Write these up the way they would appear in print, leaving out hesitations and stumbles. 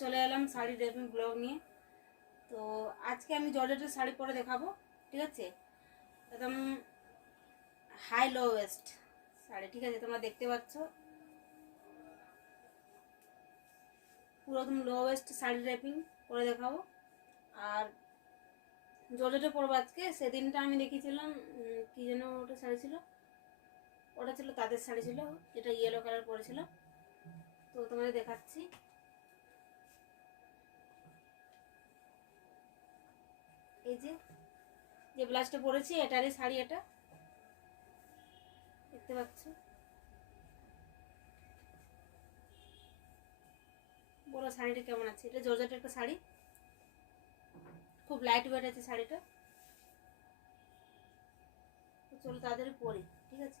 চলে এলাম sari draping blog নিয়ে। তো আজকে আমি জর্জেটের শাড়ি পরে দেখাবো, ঠিক আছে? একদম হাই লো ওয়েস্ট শাড়ি, ঠিক আছে? তোমরা দেখতে পাচ্ছ পুরো একদম লো ওয়েস্ট শাড়ি ড্রেপিং পরে দেখাবো। আর জর্জেটে পরবো আজকে। সেদিনটা আমি দেখিয়েছিলাম কি যেন ওটা শাড়ি ছিল, ওটা ছিল তাদের শাড়ি ছিল, যেটা ইয়েলো কালার পরেছিল। তো তোমাদের দেখাচ্ছি। এই যে যে ব্লাউজটা পরেছি এটারই শাড়ি, এটা দেখতে পাচ্ছ। বলো শাড়িটা কেমন আছে? এটা জর্জেটের একটা শাড়ি, খুব লাইট ওয়েট আছে শাড়িটা। তো চলো তাড়াতাড়ি পরি, ঠিক আছে?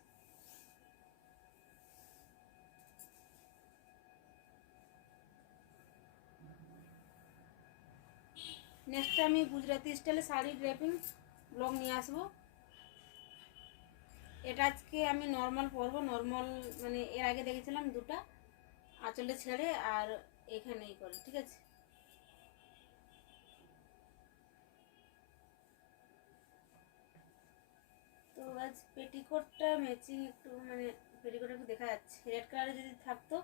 নেক্সট আমি গুজরাটি স্টাইলে শাড়ি ড্রেপিং ব্লগ নিয়ে আসবো। এটা আজকে আমি নর্মাল পরবো, নর্মাল মানে এর আগে দেখেছিলাম দুটা আঁচলে ছেড়ে আর এখানেই করে, ঠিক আছে? তো আজ পেটিকোটটা ম্যাচিং একটু, মানে পেটিকোট একটু দেখা যাচ্ছে, রেড কালারে যদি থাকতো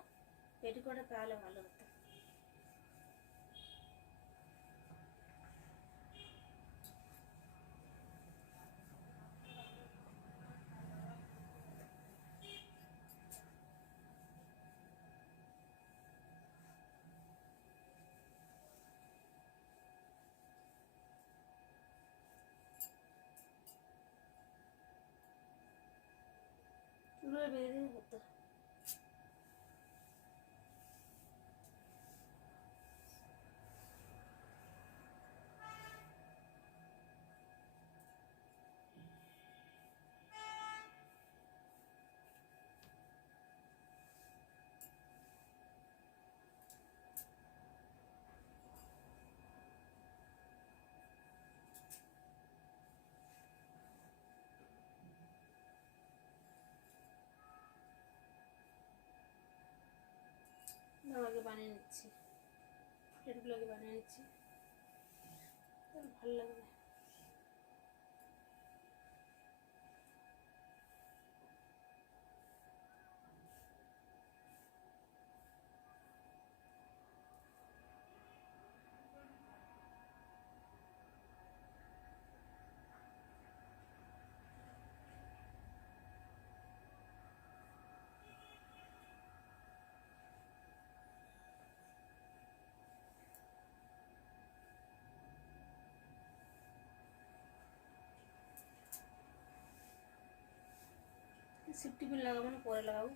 পেটিকোটটা তাহলে ভালো হতো। চুলো বেঁধে দিলে হতো। আগে বানিয়ে নিচ্ছি, প্লেটগুলোকে বানিয়ে নিচ্ছি, ভালো লাগবে। সিফটি পিন লাগাবো না, পরে লাগাবো।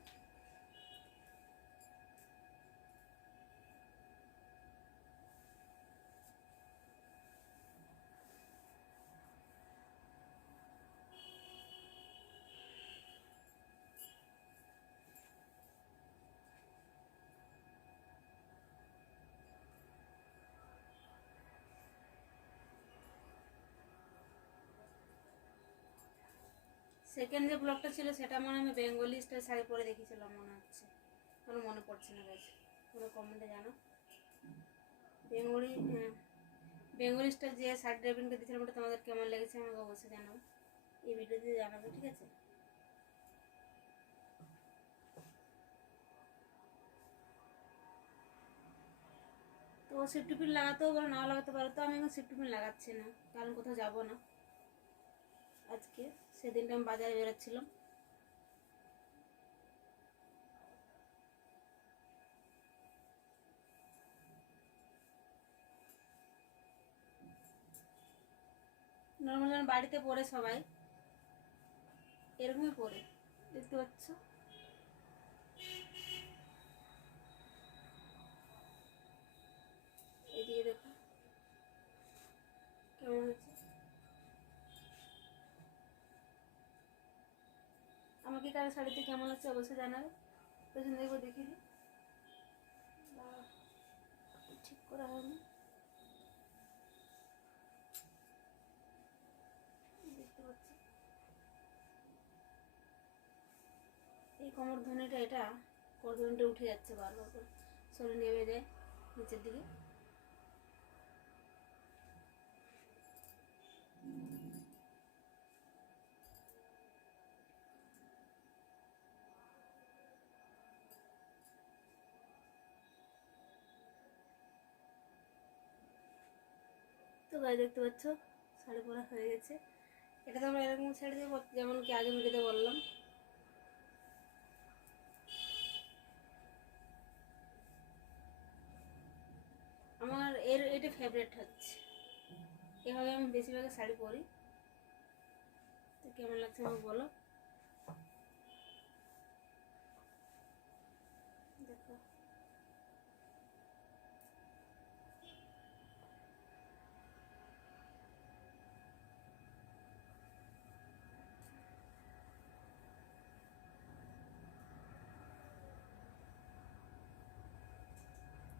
সেকেন্ড যে ব্লগটা ছিল সেটা মনে আমি বেঙ্গলি স্টাইল শাড়ি পরে দেখিয়েছিলাম মনে হচ্ছে, কোনো মনে পড়ছে না গাইজ, কোনো কমেন্টে জানো। বেঙ্গলি বেঙ্গলি স্টাইল যে শাড়ি ড্রাইভিংটা দিয়েছিলাম ওটা তোমাদের কেমন লেগেছে আমাকে অবশ্যই জানাবো, এই ভিডিওতে জানাবে, ঠিক আছে? তো সেফটি পিন লাগাতেও পারো, নাও লাগাতে পারো। তো আমি এখন সেফটি পিন লাগাচ্ছি না, কারণ কোথাও যাবো না আজকে। সেদিনটা আমি বাজারে বেরোচ্ছিলাম। নর্মাল যখন বাড়িতে পরে সবাই এরকমই পরে, দেখতে পাচ্ছ। এদিকে দেখো কেমন হচ্ছে। আমাকে কারো শাড়িতে কেমন হচ্ছে অবশ্যই জানাবে। পেছন দেখবো, দেখিয়ে দিই, ঠিক করা হয়নি, দেখতে পাচ্ছি। এই কোমর ধনিটা, এটা কোমর ধনিটা উঠে যাচ্ছে বারবার করে, শরীর নেমে যায়, নিচের দিকে। তো গায়ে দেখতে পাচ্ছ শাড়ি পরা হয়ে গেছে। এটা তো আমরা এরকম শাড়ি দিয়ে যেমন কি আগে ভিডিওতে বললাম। আমার এটা ফেভারিট হচ্ছে, এভাবে আমি বেশিরভাগ শাড়ি পরি। তো কেমন লাগছে আমাকে বলো। দেখো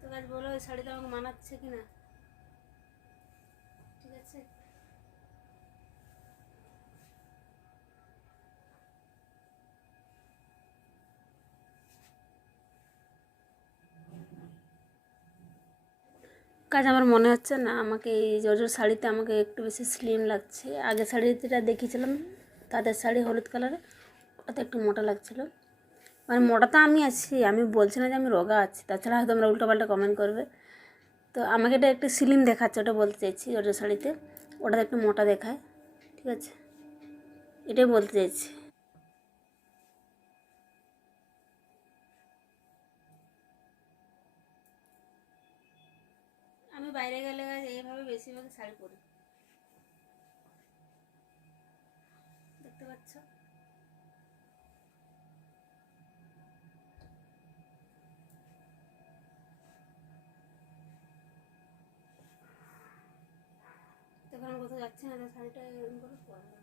তো গাছ বলো এই শাড়িটা আমাকে মানাচ্ছে কি না, ঠিক আছে। কাজ আমার মনে হচ্ছে না আমাকে এই জর্জর শাড়িতে আমাকে একটু বেশি স্লিম লাগছে। আগে শাড়িটা দেখিয়েছিলাম তাদের শাড়ি হলুদ কালারে, ওটা একটু মোটা লাগছিলো। মানে মোটা তো আমি আছি, আমি বলছি না যে আমি রোগা আছি, তাছাড়া হয়তো আমরা উল্টোপাল্টা কমেন্ট করবে। তো আমাকে এটা একটু স্লিম দেখাচ্ছে, ওটা বলতে চাইছি। জর্জর শাড়িতে ওটা একটু মোটা দেখায়, ঠিক আছে, এটাই বলতে চাইছি। আমি বাইরে গেলে এইভাবে বেশিরভাগ শাড়ি পরি, দেখতে পাচ্ছ। তখন কোথাও যাচ্ছে না, শাড়িটা এরকম করে পরবো।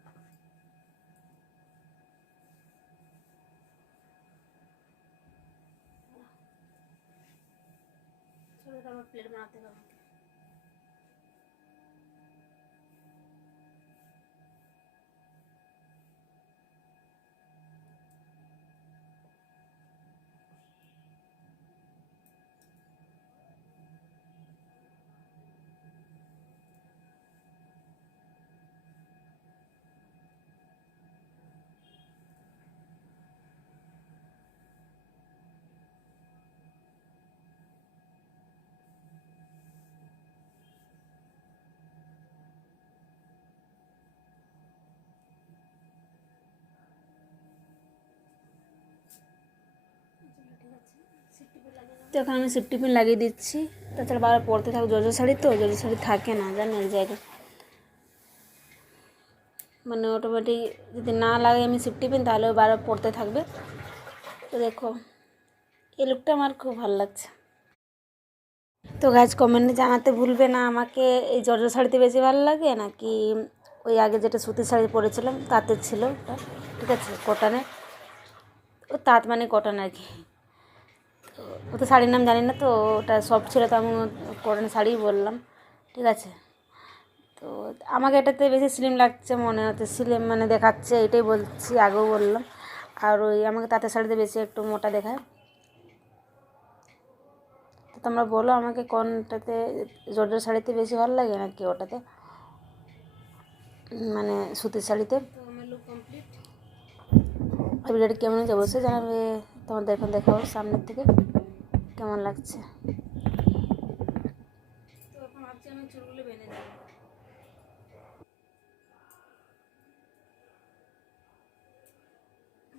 ছোটোটা আমার প্লেট বানাতে হবে। তো এখন আমি সেফটি পিন লাগিয়ে দিচ্ছি, তাছাড়া বারবার পরতে থাকবো। জর্জর শাড়ি তো, জর্জর শাড়ি থাকে না জানো এক জায়গায়, মানে অটোমেটিক যদি না লাগে আমি সেফটি পিন তাহলে বারবার পরতে থাকবে। তো দেখো এই লুকটা আমার খুব ভালো লাগছে। তো গাইজ কমেন্টে জানাতে ভুলবে না আমাকে এই জর্জর শাড়িতে বেশি ভালো লাগে নাকি ওই আগে যেটা সুতির শাড়ি পরেছিলাম তাঁতের ছিল ওটা, ঠিক আছে, কটনের। ও তাঁত মানে কটন আর কি। তো ও তো শাড়ির নাম জানি না, তো ওটা সফট ছিল তো আমি কটন শাড়িই বললাম, ঠিক আছে। তো আমাকে এটাতে বেশি স্লিম লাগছে মনে হচ্ছে, স্লিম মানে দেখাচ্ছে, এটাই বলছি, আগেও বললাম। আর ওই আমাকে তাঁতের শাড়িতে বেশি একটু মোটা দেখায়। তো তোমরা বলো আমাকে কোনটাতে জর্জর শাড়িতে বেশি ভালো লাগে নাকি ওটাতে মানে সুতির শাড়িতে। তো আমার লুক কমপ্লিট। ভিডিওটা কেমন হয়েছে অবশ্যই জানাবে। তোমাদের এখন দেখাবো সামনের থেকে কেমন লাগছে। তো এখন ভাবছি আমি চুলগুলো বেঁধে দেবো।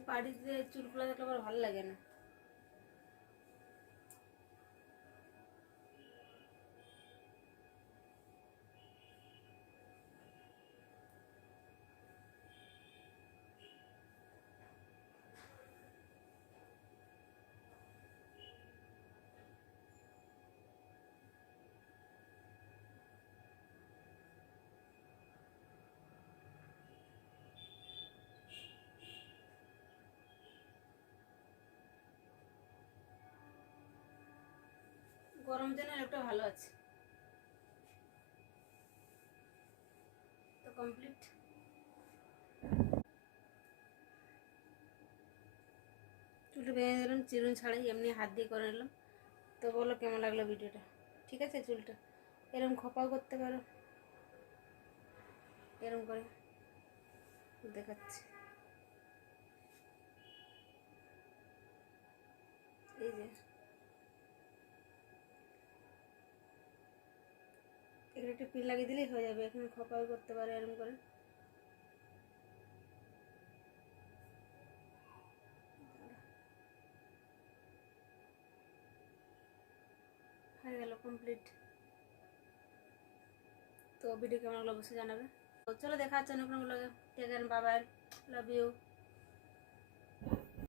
বাড়িতে চুলগুলো দেখলে আমার ভালো লাগে না। গরম দিনের একটা ভালো আছে। তো কমপ্লিট। চুলটা বেঁধে দিলাম চিরুনি ছাড়াই, এমনি হাত দিয়ে করে নিলাম। তো বলো কেমন লাগলো ভিডিওটা। ঠিক আছে। চুলটা এরকম খোপাও করতে পারো, এরকম করে দেখাচ্ছি। এই যে এখানে একটা পিন লাগিয়ে দিলেই হয়ে যাবে। এখানে খোপাও করতে পারো এরকম করে। হয়ে গেল কমপ্লিট। তো ভিডিও কেমন লাগলো অবশ্যই জানাবে। তো চলো দেখা হচ্ছে অন্য কোনো ব্লগে। Take care, bye bye, love you.